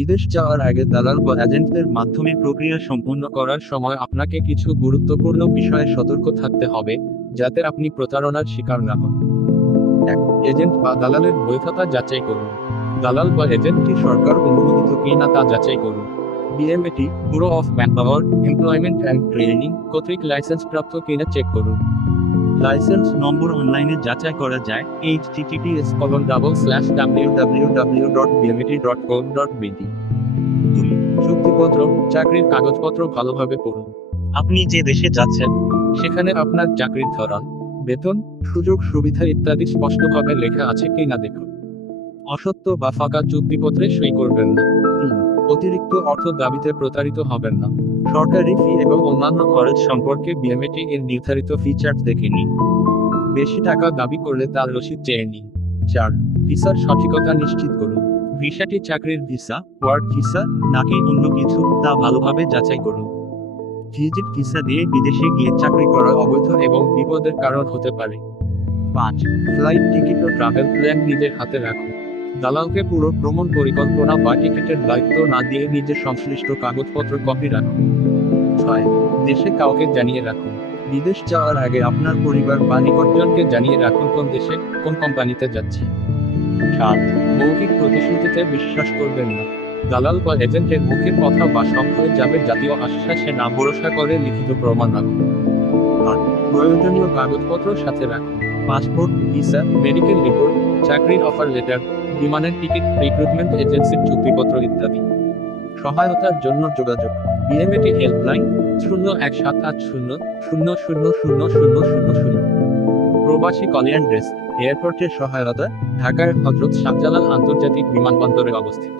বিদেশ যাওয়ার আগে দালাল বা এজেন্টদের মাধ্যমে প্রক্রিয়া সম্পূর্ণ করার সময় আপনাকে কিছু গুরুত্বপূর্ণ বিষয়ে সতর্ক থাকতে হবে, যাতে আপনি প্রতারণার শিকার না হন। এক, এজেন্ট বা দালালের বৈধতা যাচাই করুন। দালাল বা এজেন্টটি সরকার অনুমোদিত কিনা তা যাচাই করুন। BMET, bureau of manpower, employment and training, কর্তৃক লাইসেন্স প্রাপ্ত কিনা চেক করুন। লাইসেন্স নম্বর অনলাইনে যাচাই করা যায় https colon double slash W W W dot BMET dot com dot BD দুই চুক্তিপত্র, চাকরির কাগজপত্র ভালোভাবে পড়ুন। আপনি যে দেশে যাচ্ছেন, সেখানে আপনার চাকরির ধরন, বেতন, সুযোগ, সুবিধা ইত্যাদি স্পষ্টভাবে লেখা আছে কি না দেখুন। অসত্য বা ফাঁকা চুক্তিপত্রে সই করবেন না। অতিরিক্ত অর্থ দাবিতে প্রতারিত হবেন না। সরকারি ফি এবং অন্যান্য খরচ সম্পর্কে বিএমএটি এর নির্ধারিত ফিচার দেখে নিন। বেশি টাকা দাবি করলে তার রসিদ চেয়ে নিন। চার, ভিসার সঠিকতা নিশ্চিত করুন। ভিসাটি চাকরির ভিসা ওয়ার্ক ভিসা, নাকি অন্য কিছু, তা ভালোভাবে যাচাই করুন। ভিজিট ভিসা দিয়ে বিদেশে গিয়ে চাকরি করা অবৈধ এবং বিপদের কারণ হতে পারে। পাঁচ, ফ্লাইট টিকিট ও ট্রাভেল প্ল্যান নিজের হাতে রাখুন। দালালকে পুরো ভ্রমণ পরিকল্পনা বা টিকিটের দায়িত্ব না দিয়ে নিজের সংশ্লিষ্ট কাগজপত্র কপি রাখুন। ছয়, দেশে কাউকে জানিয়ে রাখুন। বিদেশ যাওয়ার আগে আপনার পরিবার বা নিকটজনকে জানিয়ে রাখুন কোন দেশে, কোন কোম্পানিতে যাচ্ছে। সাত মৌখিক প্রতিশ্রুতিতে বিশ্বাস করবেন না। দালাল বা এজেন্টের মুখের কথা বা সব হয়ে যাবে জাতীয় আশ্বাসে না ভরসা করে লিখিত প্রমাণ রাখুন। প্রয়োজনীয় কাগজপত্র সাথে রাখুন। পাসপোর্ট, ভিসা, মেডিকেল রিপোর্ট, চাকরির অফার লেটার, বিমানের টিকিট, রিক্রুটমেন্ট এজেন্সির চুক্তিপত্র ইত্যাদি। সহায়তার জন্য যোগাযোগ বিএমএটি হেল্পলাইন শূন্য এক সাত আট শূন্য শূন্য শূন্য শূন্য শূন্য শূন্য শূন্য। প্রবাসী কল্যাণ ডেস্ক। এয়ারপোর্টের সহায়তা ঢাকার হজরত শাহজালাল আন্তর্জাতিক বিমানবন্দরে অবস্থিত।